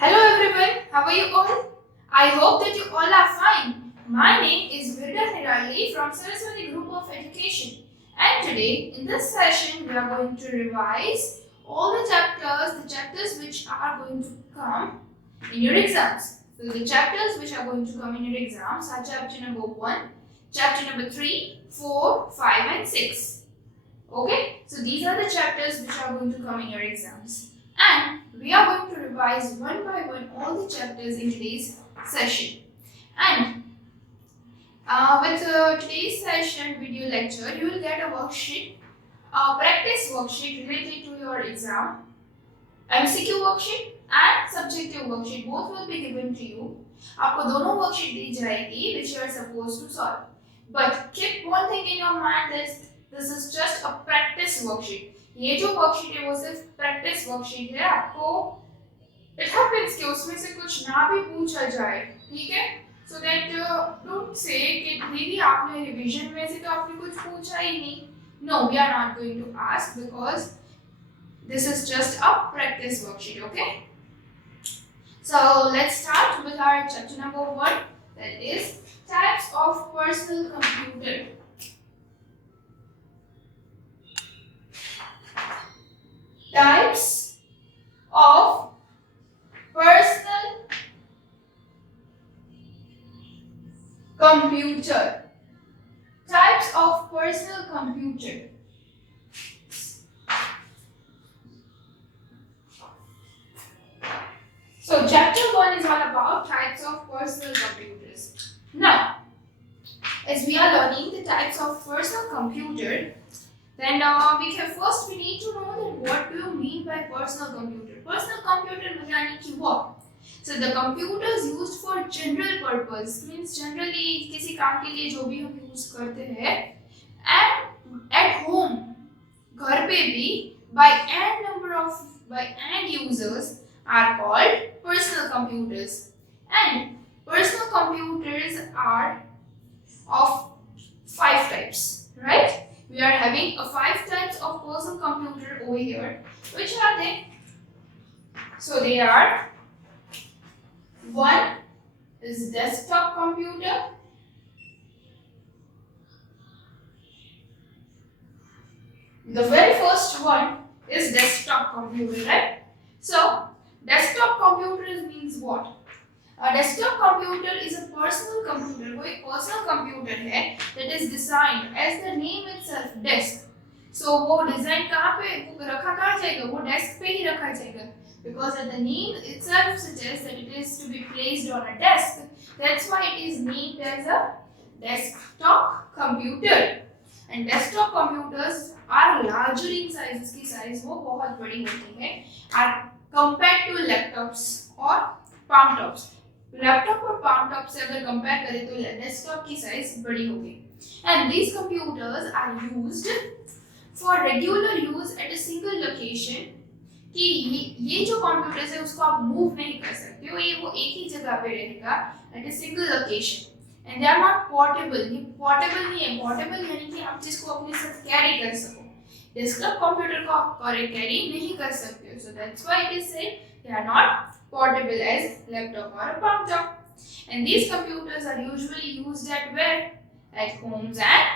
Hello everyone, how are you all? I hope that you all are fine. My name is Virda Nirali from Saraswati Group of Education, and today in this session we are going to revise all the chapters which are going to come in your exams. So the chapters which are going to come in your exams are chapter number 1, chapter number 3, 4, 5 and 6. Okay, so these are the chapters which are going to come in your exams, and we are going to revise one by one all the chapters in today's session. And with today's session video lecture, you will get a worksheet, a practice worksheet related to your exam, MCQ worksheet and subjective worksheet. Both will be given to you. आपको दोनों worksheet दी जाएगी which you are supposed to solve. But keep one thing in your mind that this is just a practice worksheet. ये जो worksheet है वो सिर्फ practice worksheet है. आपको it happens कि उसमें से कुछ ना भी पूछा जाए, ठीक है? So that don't say कि दीदी आपने revision में से तो आपने कुछ पूछा ही नहीं. No, we are not going to ask because this is just a practice worksheet, okay? So let's start with our chapter number 1, that is types of personal computer. Types of personal computer. Types of personal computer. So chapter 1 is all about types of personal computers. Now, as we are learning the types of personal computer, then we need to know that what do you mean by personal computer? Personal computer यानी कि what? So the computers used for general purpose means generally किसी काम के लिए जो भी हम use करते हैं, and at home घर पे भी by n users are called personal computers. And personal computers are of 5 types, right? We are having 5 types of personal computer over here. Which are they? So they are: 1 is desktop computer, the very first one is desktop computer, right? So desktop computer means what? A desktop computer is a personal computer. वो एक personal computer है that is designed as the name itself desk. So वो design कहाँ पे रखा कहाँ जाएगा? वो desk पे ही रखा जाएगा. Because the name itself suggests that it is to be placed on a desk. That's why it is named as a desktop computer. And desktop computers are larger in size. इसकी size वो बहुत बड़ी होती है. Are compared to laptops or palm tops. Laptop और palm top से अगर compare करें तो डेस्कटॉप की साइज बड़ी होगी. And these computers are used for regular use at a single location. कि ये जो कंप्यूटर्स है उसको आप मूव नहीं कर सकते हो, ये वो एक ही जगह पे रहेगा at a single location. And they are not portable. ये portable नहीं है. Portable यानी कि आप जिसको अपने साथ कैरी कर सको. डेस्कटॉप कंप्यूटर को आप कैरी नहीं कर सकते हो. So that's why it is said they are not portable as laptop or a palm top. And these computers are usually used at where? At homes and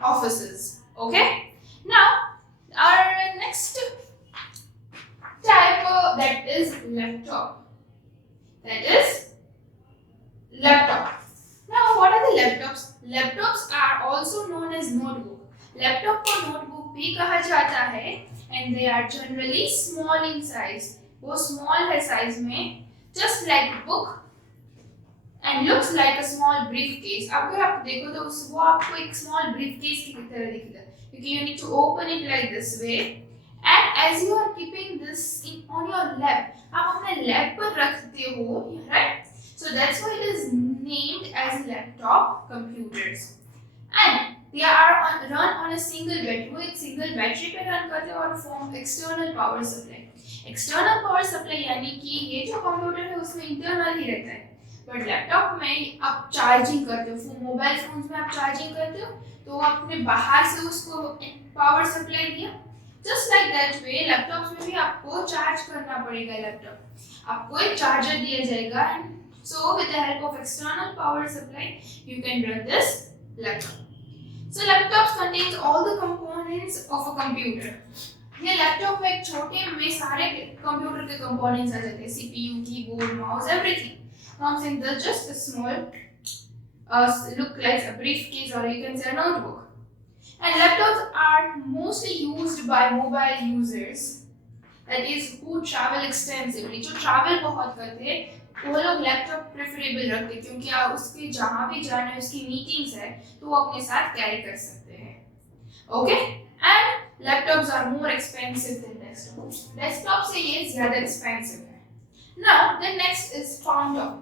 offices. Okay. Now our next type that is laptop. That is laptop. Now what are the laptops? Laptops are also known as notebook. Laptop को notebook भी कहा जाता है, and they are generally small in size. वो small है size में, just like a book and looks like a small briefcase. अगर आप देखो तो वो आपको एक small briefcase की तरह दिखेगा, क्योंकि you need to open it like this way, and as you are keeping this on your lap, आप अपने lap पर रखते हो, right? So that's why it is named as laptop computers. And they are run on a single battery. वो एक single battery पे run करते हैं और from external power supply. External power supply यानी कि ये जो कंप्यूटर है उसमें internal ही रहता है. But लैपटॉप में आप चार्जिंग करते हो, मोबाइल फोन्स में आप चार्जिंग करते हो, तो आपने बाहर से उसको पावर सप्लाई दिया, just like that way laptops में भी आपको चार्ज करना पड़ेगा लैपटॉप, आपको एक चार्जर दिया जाएगा and so with the help of external power supply you can run this laptop. So laptops contains all the components of a computer. ये लैपटॉप में एक छोटे में सारे कंप्यूटर के कंपोनेंट्स आ जाते हैं, CPU, keyboard, mouse, everything comes in the just a small look like a briefcase or you can say a notebook. And laptops are mostly used by mobile users, that is who travel extensively. जो travel बहुत करते हैं वो लोग laptop preferable रखते हैं क्योंकि आप उसके जहाँ भी जाना है उसकी मीटिंग्स है तो वो अपने साथ कैरी कर सकते हैं. Okay and laptops are more expensive than desktop. Desktop से ये ज्यादा एक्सपेंसिव है. Now the next is palm top.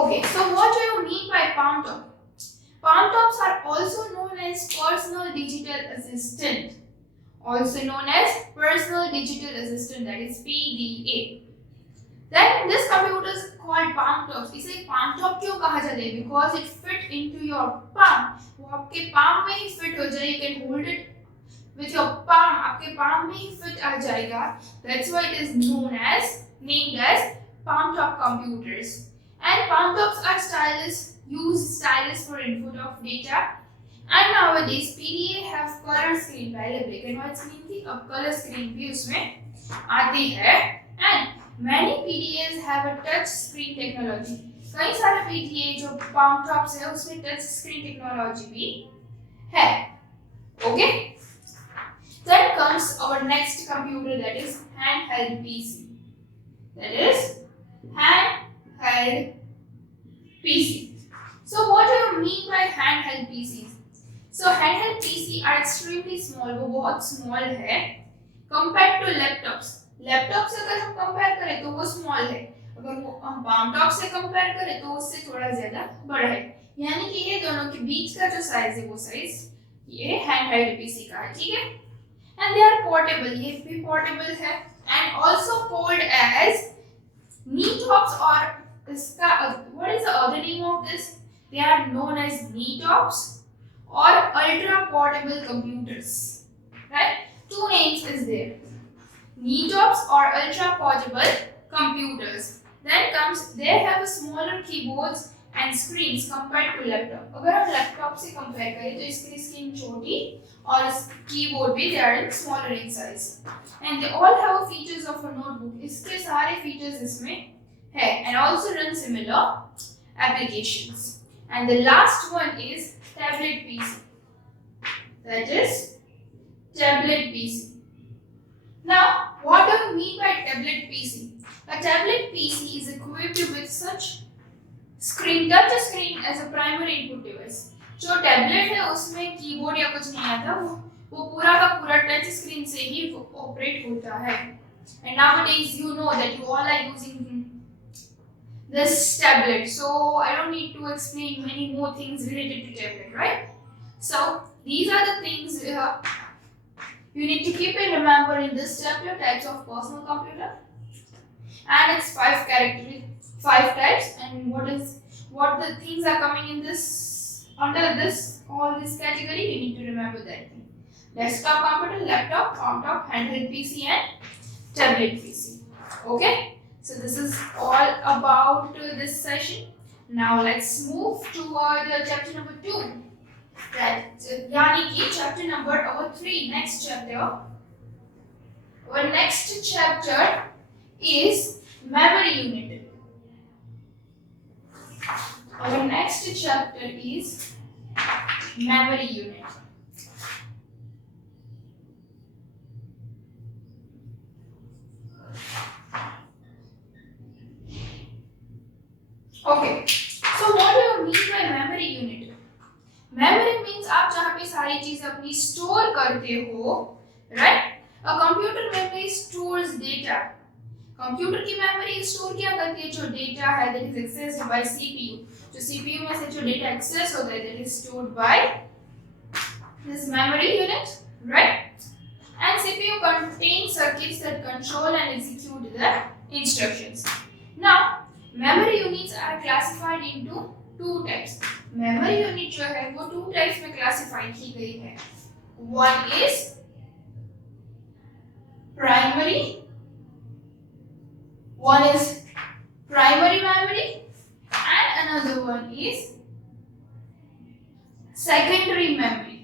Okay, so what do you mean by palm top? Palm tops are also known as personal digital assistant. Also known as personal digital assistant, that is PDA. Then this computer is called palm tops. इसे palm top क्यों कहा जाता है? Because it fit into your palm. वो आपके palm में ही fit हो जाए. You can hold it with your palm. आपके palm में ही fit आ जाएगा. That's why it is named as palm top computers. And palm tops are stylus for input of data. And nowadays PDA have color screen. पहले black and white screen थी, अब color screen भी उसमें आती है. And many PDAs have a touch screen technology. कई सारे PDA जो palm tops है उसमें touch screen technology भी है. Okay? Then comes our next computer, that is handheld PC. That is handheld PC. So what do you mean by handheld PCs? So handheld PC are extremely small, वो बहुत small है compared to laptops. Laptops से अगर हम compare करें तो वो small है, अगर वो हम palm top से compare करें तो उससे थोड़ा ज़्यादा बड़ा है. यानी कि ये दोनों के बीच का जो size है वो size ये handheld PC का है, ठीक है? And they are portable, ये भी portable है and also called as knee tops or इसका what is the other name of this? They are known as knee tops or ultra portable computers, right? Two names is there, knee tops or ultra portable computers. Then comes they have a smaller keyboards and screens compared to laptop. अगर हम laptop से compare करें तो इसकी screen छोटी और keyboard भी they are in smaller in size and they all have features of a notebook. इसके सारे features इसमें है and also run similar applications. And the last one is tablet PC. That is tablet PC. Now, what do you mean by tablet PC? A tablet PC is equipped with such touch screen as a primary input device. जो tablet है उसमें keyboard या कुछ नहीं आता, वो पूरा का पूरा टच स्क्रीन से ही ऑपरेट होता है. And nowadays you know that you all are using this tablet, so I don't need to explain many more things related to tablet, right? So these are the things you need to keep and remember in this chapter, types of personal computer, and it's 5 types, and what the things are coming in this under this all this category. You need to remember that thing: desktop computer, laptop, palm top, handheld PC, and tablet PC. Okay. So this is all about this session. Now let's move toward chapter number 2. That यानी कि chapter number 3, next chapter. Our next chapter is memory unit. Our next chapter is memory unit. Okay, so what do you mean by memory unit? Memory means आप जहाँ पे सारी चीजें अपनी store करते हो, right? A computer memory stores data. Computer की memory store क्या करती है? जो data है that is accessed by CPU. जो CPU में से जो data access होता है that is stored by this memory unit, right? And CPU contains circuits that control and execute the instructions. Now, memory units are classified into 2 types. Memory unit जो है वो 2 types में classify की गई है. One is primary, one is primary memory, and another one is secondary memory.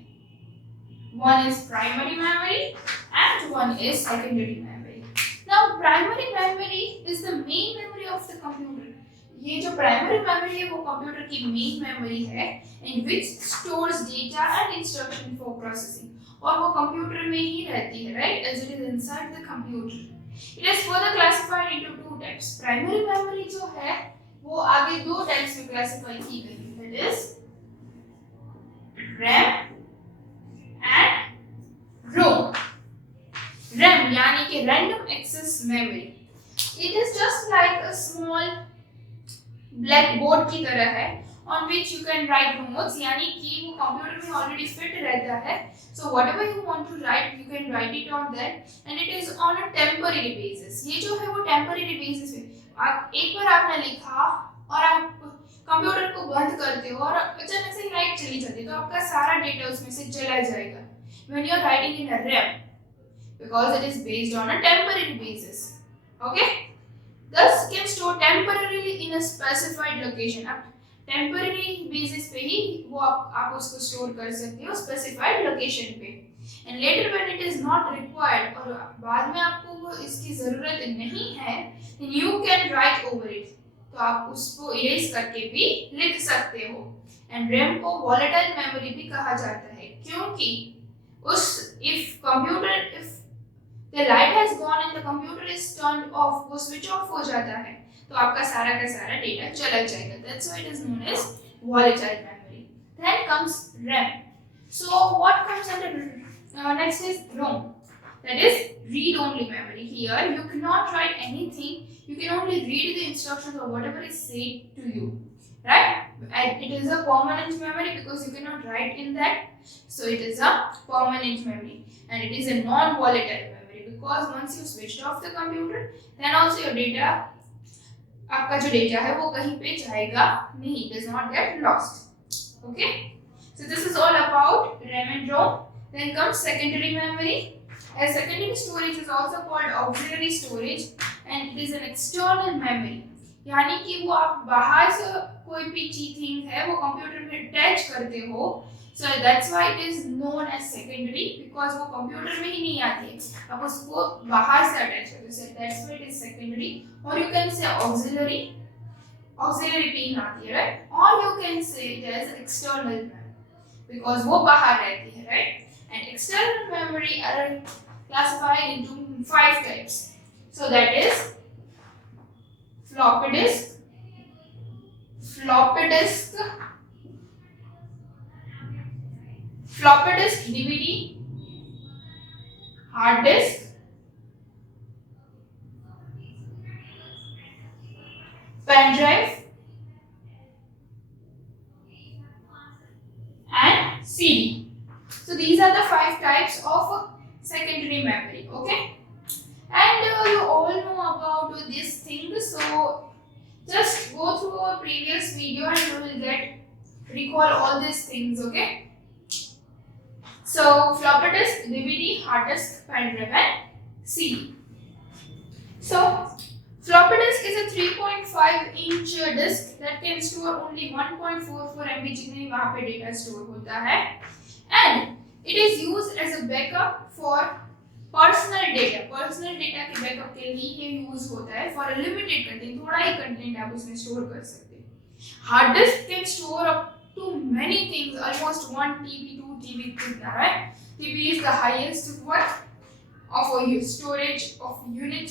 One is primary memory and one is secondary memory. Now primary memory is the main memory of the computer. ये जो primary memory है वो computer की main memory है in which stores data and instruction for processing. और वो computer में ही रहती है, right, as it is inside the computer. It is further classified into two types. Primary memory जो है वो आगे दो टाइप्स में क्लासिफाई की गई है, that is RAM and ROM. RAM यानी कि random access memory. It is just like a small black board की तरह है on which you can write notes, यानी कि वो कंप्यूटर में ऑलरेडी फिट रहता है. So whatever you want to write, you can write it on that, and it is on a temporary basis. ये जो है वो temporary basis पे आप एक बार आपने लिखा और आप कंप्यूटर को बंद करते हो और अचानक से लाइट चली जाती है तो आपका सारा डेटा उसमें से चला जाएगा. When you are writing in a RAM, because it is based on a temporary basis. Okay? Thus can store temporarily in a specified location. अब temporary basis पे ही वो आप उसको store कर सकते हो specified location पे. And later when it is not required और बाद में आपको वो इसकी ज़रूरत नहीं है, then you can write over it. तो आप उसको erase करके भी लिख सकते हो. And RAM को volatile memory भी कहा जाता है क्योंकि if the light has gone and the computer is turned off, वो switch off हो जाता है तो आपका सारा का सारा डेटा चला जाएगा. That's why it is known as volatile memory. Then comes RAM. So what comes under next is ROM. That is read-only memory. Here you cannot write anything. You can only read the instructions or whatever is said to you, right? And it is a permanent memory because you cannot write in that. So it is a permanent memory, and it is a non-volatile memory because once you switched off the computer, then also your data, आपका जो data है वो कहीं पे जाएगा नहीं, does not get lost. Okay? So this is all about RAM and ROM. Then comes secondary memory. As secondary storage is also called auxiliary storage, and it is an external memory. यानी कि वो आप बाहर से कोई भी चीज है वो कंप्यूटर में अटैच करते हो. So that's why it is known as secondary because वो कंप्यूटर में ही नहीं आती है, आप उसको बाहर से अटैच करते हो. So that's why it is secondary. Or you can say auxiliary pin आती है, right? Or you can say it as external memory because वो बाहर रहती है, right? And external memory are classified into 5 types. So that is floppy disk, DVD, hard disk, pen drive, and CD. So these are the 5 types of secondary memory. Okay, and you all know about this thing. So just go through our previous video and you will recall all these things. Okay. So floppy disk, DVD, hard disk, pen drive, and CD. So floppy disk is a 3.5-inch disk that can store only 1.44 MB जितनी वहाँ पे data store होता है, and it is used as a backup for personal data. Personal data के backup के लिए ये use होता है for a limited content. थोड़ा ही content आप उसमें store कर सकते हैं. Hard disk can store up to many things, almost 1 TB, 2 TB, right? TB is the highest one of a storage of unit.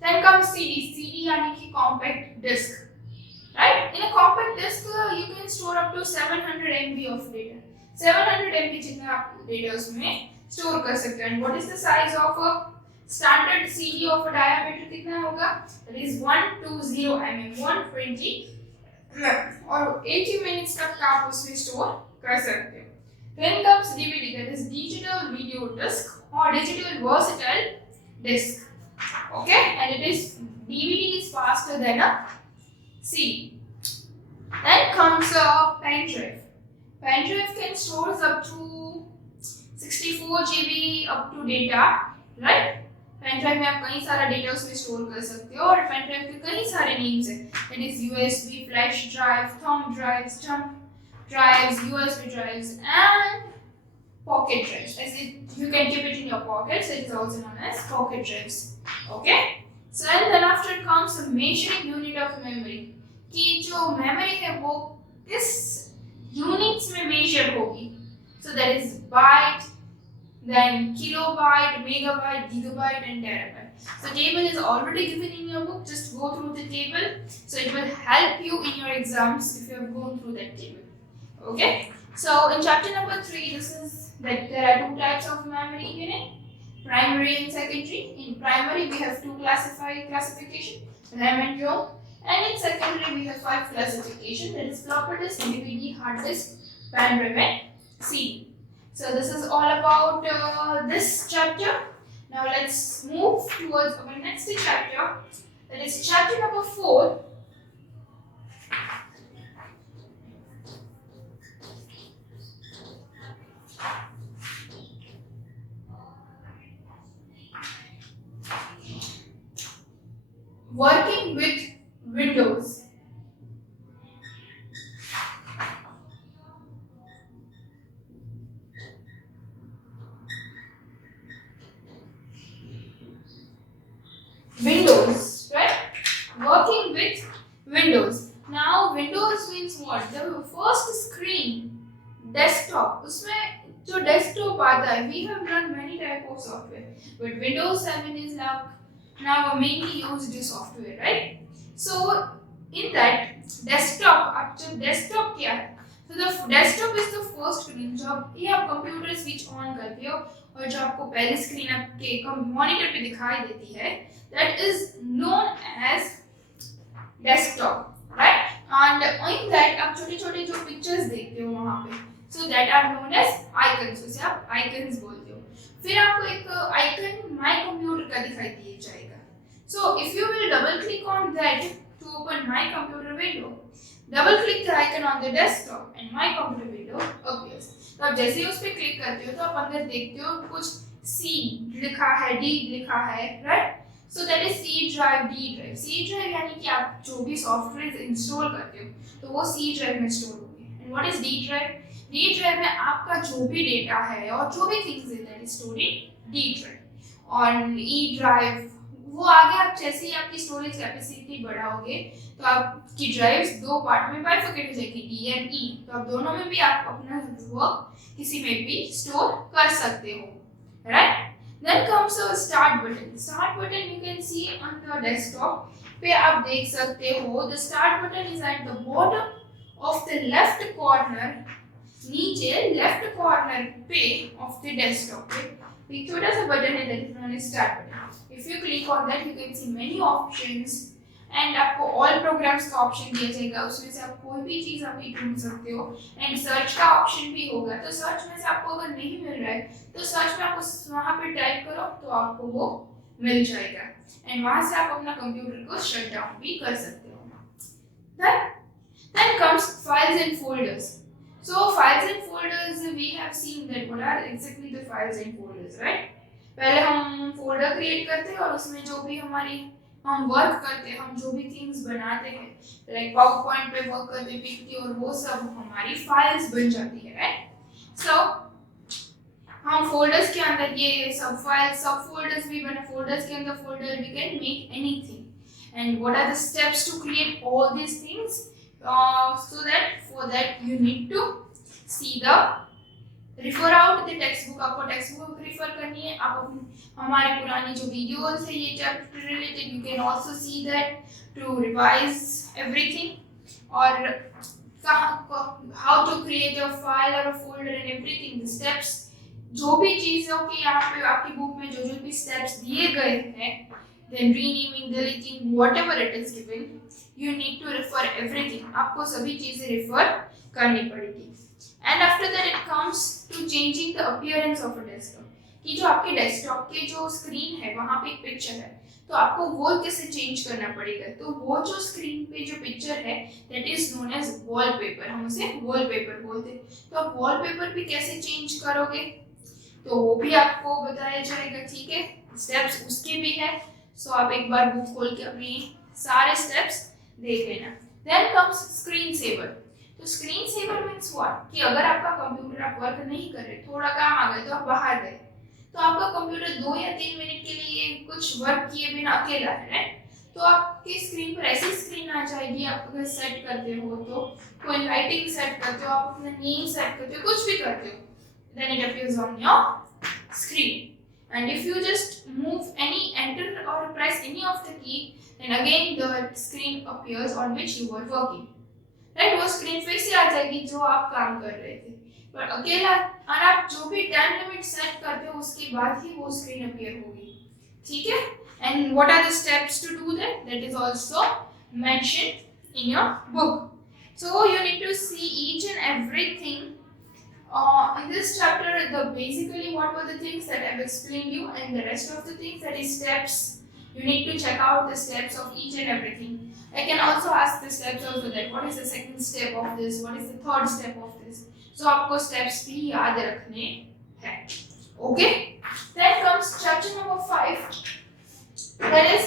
Then comes CD. CD यानी कि compact disk, right? In a compact disk, you can store up to 700 MB of data. 700 MB जितना आप data उसमें store कर सकते हैं. And what is the size of a standard CD of a diameter कितना होगा? That is 120 mm, 120 और 80 minutes तक आप उसमें store कर सकते हो. Then comes DVD, that is digital video disc or digital versatile disc. Okay, and it is DVD is faster than a CD. Then comes a pen drive. Pen drive can store up to 64 GB up to data, right? Pen drive में आप कई सारा data उसमें store कर सकते हो और pen drive के कई सारे नेम्स हैं. That is USB flash drive, thumb drives, jump drives, USB drives and pocket drives. As you can keep it in your pockets, it is also known as pocket drives. Okay. So and then after comes the measuring unit of memory. कि जो memory है वो किस units में measure होगी. So that is byte, then kilobyte, megabyte, gigabyte and terabyte. So table is already given in your book. Just go through the table. So it will help you in your exams if you have gone through that table. Okay. So in chapter number 3, this is that there are two types of memory unit, primary and secondary. In primary we have two classification, RAM and ROM, and in secondary we have 5 classification, that is floppy disk, DVD, hard disk, pen drive and CD. So this is all about this chapter. Now let's move towards our next chapter, that is chapter number 4. Working with Windows. Windows, right? Working with Windows. Now Windows means what? The first screen, desktop. उसमें जो desktop आता है, we have run many type of software, but Windows 7 is now a mainly used software, right? So in that desktop, अब जब desktop क्या है? So the desktop is the first screen. जब ये आप computer switch on करते हो और जो आपको पहली screen आपके monitor पे दिखाई देती है, that is known as desktop, right? And in that आप छोटे-छोटे जो pictures देखते हो वहाँ पे, so that are known as icons. उसे आप icons बोलते हो. फिर आपको एक icon my computer का दिखाई दिया जाएगा. So if you will double click on that to open my computer window, double click the icon on the desktop and my computer window appears. तो आप जैसे ही उस पर क्लिक करते हो तो आप अंदर देखते हो कुछ C लिखा है, D लिखा है, right? So that is C drive, D drive. C drive यानी कि आप जो भी सॉफ्टवेयर इंस्टॉल करते हो तो वो C drive में स्टोर होंगे. And what is D drive? D drive में आपका जो भी डेटा है और जो भी थिंग्स है that is stored in D drive. और E drive वो आगे आप जैसे ही आपकी स्टोरेज कैपेसिटी बढ़ाओगे तो आपकी ड्राइव्स दो पार्ट में बाइफरकेट हो जाएगी, डी एंड ई. तो आप दोनों में भी आप अपना वर्क किसी में भी स्टोर कर सकते हो, right? Then comes a start button. Start button you can see on the desktop पे आप देख सकते हो. The start button is at the bottom of the left corner, नीचे लेफ्ट कॉर्नर पे ऑफ द डेस्कटॉप पे एक छोटा सा बटन है that is known as start button. If you click on that, you can see many options and आपको all programs का option दिया जाएगा. उसमें से आप कोई भी चीज़ आप ढूंढ सकते हो. एंड सर्च का ऑप्शन भी होगा. तो सर्च में से आपको अगर नहीं मिल रहा है तो सर्च में आप वहाँ पे टाइप करो तो आपको वो मिल जाएगा. एंड वहाँ से आप अपना कंप्यूटर को शट डाउन भी कर सकते हो. Then comes files and folders. So files and folders, we have seen that what are exactly the files and folders, right? पहले हम फोल्डर क्रिएट करते हैं और उसमें जो भी हम वर्क करते हैं, हम जो भी थिंग्स बनाते हैं, लाइक पावर पॉइंट पे वर्क करते हैं, पीपीटी, और वो सब हमारी फाइल्स बन जाती है, राइट? सो हम फोल्डर्स के अंदर ये सब फाइल्स, सब फोल्डर्स भी बना. फोल्डर्स के अंदर folder we can make anything. And what are the steps to create all these things? So that for that you need to see the refer out the textbook. आपको textbook refer करनी है. आप हमारे पुरानी जो videos है ये chapter related, you can also see that to revise everything, और how to create a file और a folder and everything, the steps, जो भी चीज़ों के यहाँ पे आपकी बुक में जो भी स्टेप्स दिए गए हैं, then renaming, deleting, whatever it is given, you need to refer everything. आपको सभी चीज़ें रिफर करनी पड़ेगी. And after that it comes to changing the appearance of a desktop. कि जो आपके डेस्कटॉप के जो स्क्रीन है वहाँ पे एक पिक्चर है, तो आपको वो कैसे चेंज करना पड़ेगा। तो वो जो स्क्रीन पे जो पिक्चर है that is known as wallpaper, हम उसे वॉलपेपर बोलते हैं। तो आप वॉलपेपर भी कैसे चेंज करोगे तो वो भी आपको बताया जाएगा, ठीक है। स्टेप्स उसके भी है, सो आप एक बार बुक खोल के अपनी सारे स्टेप्स देख लेना। Then comes screen saver. तो स्क्रीन सेवर मीन्स व्हाट कि अगर आपका कंप्यूटर आप वर्क नहीं कर रहे, थोड़ा काम आ गया तो आप बाहर गए, तो आपका कंप्यूटर 2 या 3 मिनट के लिए कुछ वर्क किए बिना अकेला है, राइट। तो आपकी स्क्रीन पर ऐसी स्क्रीन आ जाएगी, आप अगर सेट करते हो तो कोई लाइटिंग सेट करते हो, आप अपना नेम सेट करते हो, कुछ भी करते हो, then it appears on your screen. And if you just move any enter or press any of the key, then again the screen appears on which you were working, right। वो screen फिर से आ जाएगी जो आप काम कर रहे थे, पर अकेला, और आप जो भी टाइम लिमिट सेट करते हो उसके बाद ही वो स्क्रीन अपीयर होगी, ठीक है। And what are the steps to do that is also mentioned in your book. So you need to see each and everything. In this chapter, basically what were the things that I've explained you, and the rest of the things that is steps. You need to check out the steps of each and everything. I can also ask the steps also, that what is the second step of this, what is the third step of this. So आपको steps भी याद रखने हैं, okay? Then comes chapter number 5. That is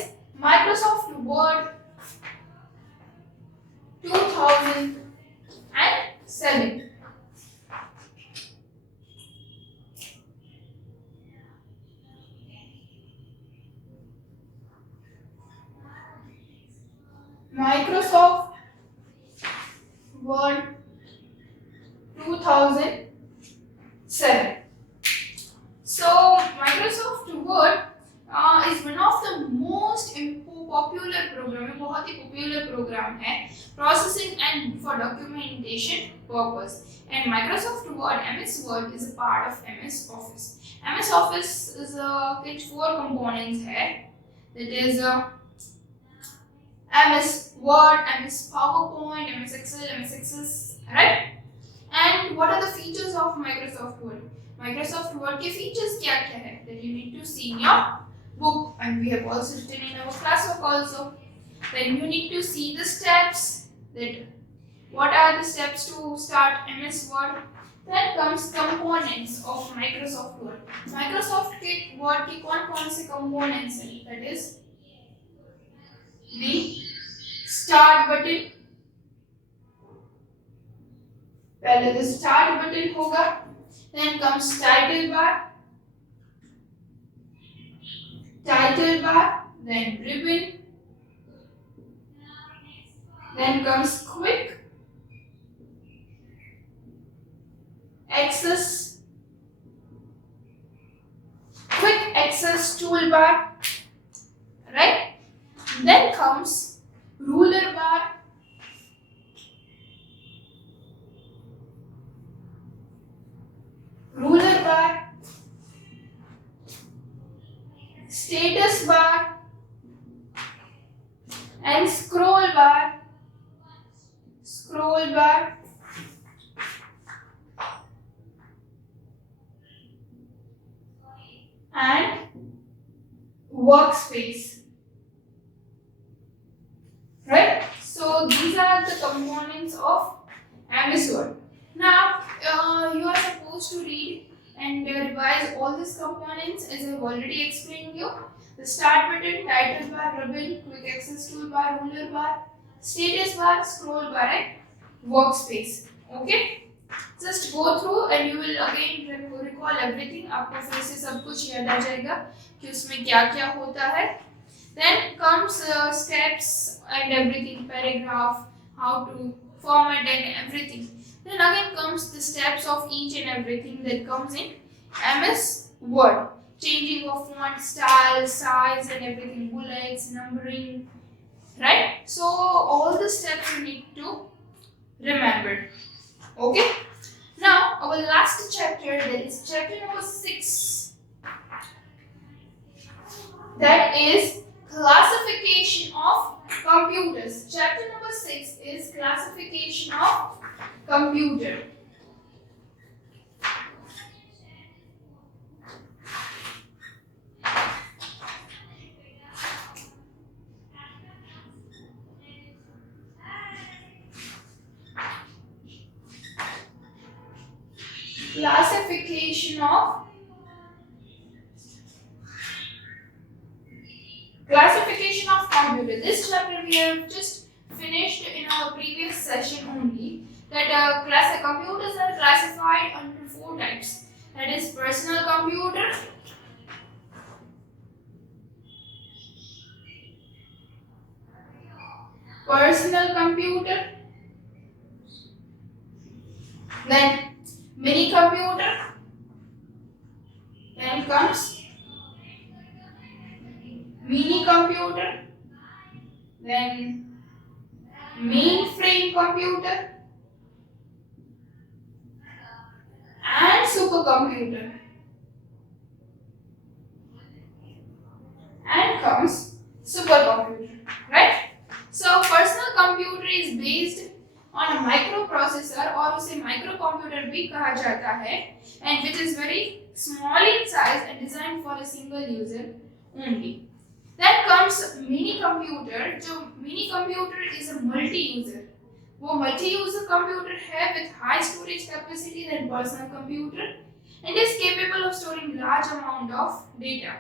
Microsoft Word 2007. Microsoft Word 2007. So Microsoft Word is one of the most popular program, बहुत ही popular program है processing and for documentation purpose. And Microsoft Word, MS Word is a part of MS Office. MS Office is कुछ 4 components है, that is MS Word, MS PowerPoint, MS Excel, MS Access, right? And what are the features of Microsoft Word? Microsoft Word के features क्या क्या है that you need to see in your book, and we have also written in our classwork also. Then you need to see the steps, that what are the steps to start MS Word. Then comes components of Microsoft Word. Microsoft के Word के कौन से components हैं, that is the start button, पहले the start button होगा, then comes title bar, then ribbon, then comes quick access toolbar, right? Then comes ruler bar, status bar, and scroll bar, and workspace, right? So these are the components of MS Word. Now you are supposed to read and revise all these components as I've already explained you. The start button, title bar, ribbon, quick access toolbar, ruler bar, status bar, scroll bar, and workspace. Okay, just go through and you will again recall everything. आपको फिर से सब कुछ याद आ जाएगा कि उसमें क्या क्या होता है. Then comes steps and everything, paragraph, how to format and everything. Then again comes the steps of each and everything that comes in MS Word. Changing of font style, size and everything, bullets, numbering, right? So all the steps you need to remember. Okay? Now our last chapter, that is chapter number 6. That is classification of computers. Chapter number 6 is classification of computer. Classification of computer. This chapter we have just finished in our previous session only. That computers are classified under 4 types. That is personal computer, then mini computer, then comes mini computer, then mainframe computer, and supercomputer, and comes supercomputer, right? So personal computer is based on a microprocessor और उसे microcomputer भी कहा जाता है, and which is very small in size and designed for a single user only. Then comes mini computer. जो mini computer is a multi-user. वो multi-user computer है with high storage capacity than personal computer and is capable of storing large amount of data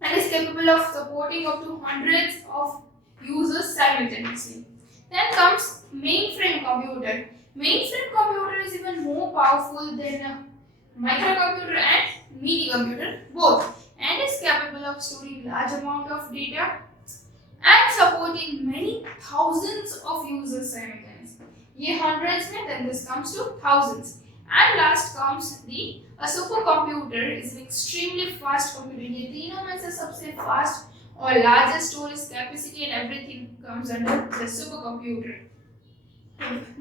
and is capable of supporting up to hundreds of users simultaneously. Then comes mainframe computer. Mainframe computer is even more powerful than a microcomputer and mini computer both, and is capable of storing large amount of data and supporting many thousands of users simultaneously. ये hundreds में, then this comes to thousands. And last comes a supercomputer is an extremely fast computer. ये तीनों में से सबसे fast और largest storage capacity and everything comes under the supercomputer.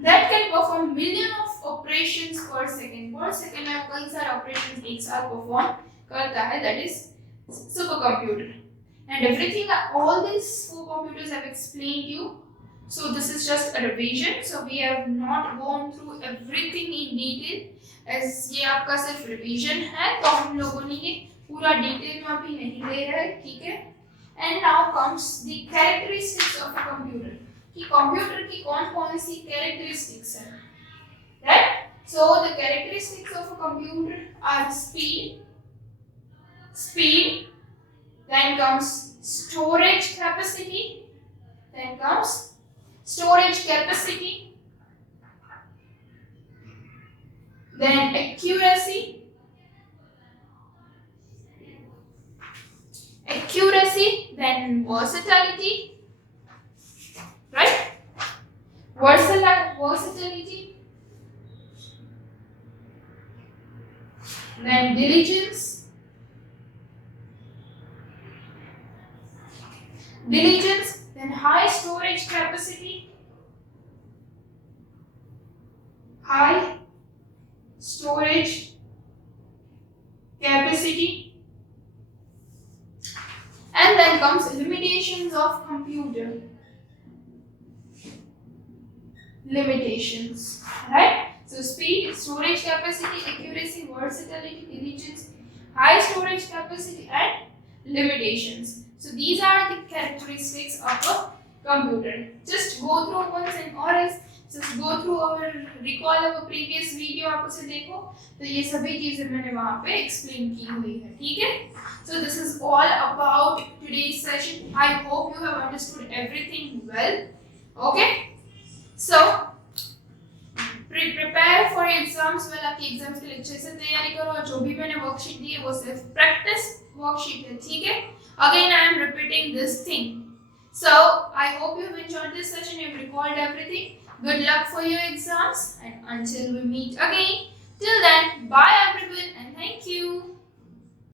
That can perform millions of operations per second. Per second में कई सारे operations एक साथ perform करता है. That is supercomputer. And everything, all these 4 computers I've explained you. So this is just a revision. So we have not gone through everything in detail. As ये आपका सिर्फ revision है, तो हम लोगों ने ये पूरा detail में अभी नहीं ले रहे, ठीक है? And now comes the characteristics of a computer. कि computer की कौन-कौन सी characteristics हैं, right? So the characteristics of a computer are speed. Then comes storage capacity. Then comes storage capacity. Then accuracy. Then versatility. Right? Versatility. Then diligence, then high storage capacity, and then comes limitations of computer. Right? So speed, storage capacity, accuracy, versatility, diligence, high storage capacity, and limitations. So these are the characteristics of a computer. Just go through once and or else just go through recall our previous video, आप उसे देखो, तो ये सभी चीजें मैंने वहाँ पे explain की हुई है, ठीक है? So this is all about today's session. I hope you have understood everything well. Okay? So prepare for exams. well आपकी एग्जाम्स के लिए अच्छे से तैयारी करो और जो भी मैंने वर्कशीट दी है वो सिर्फ प्रैक्टिस वर्कशीट है, ठीक है? Again I am repeating this thing. So I hope you have enjoyed this session, you have recalled everything. Good luck for your exams and until we meet again, till then, bye everyone and thank you.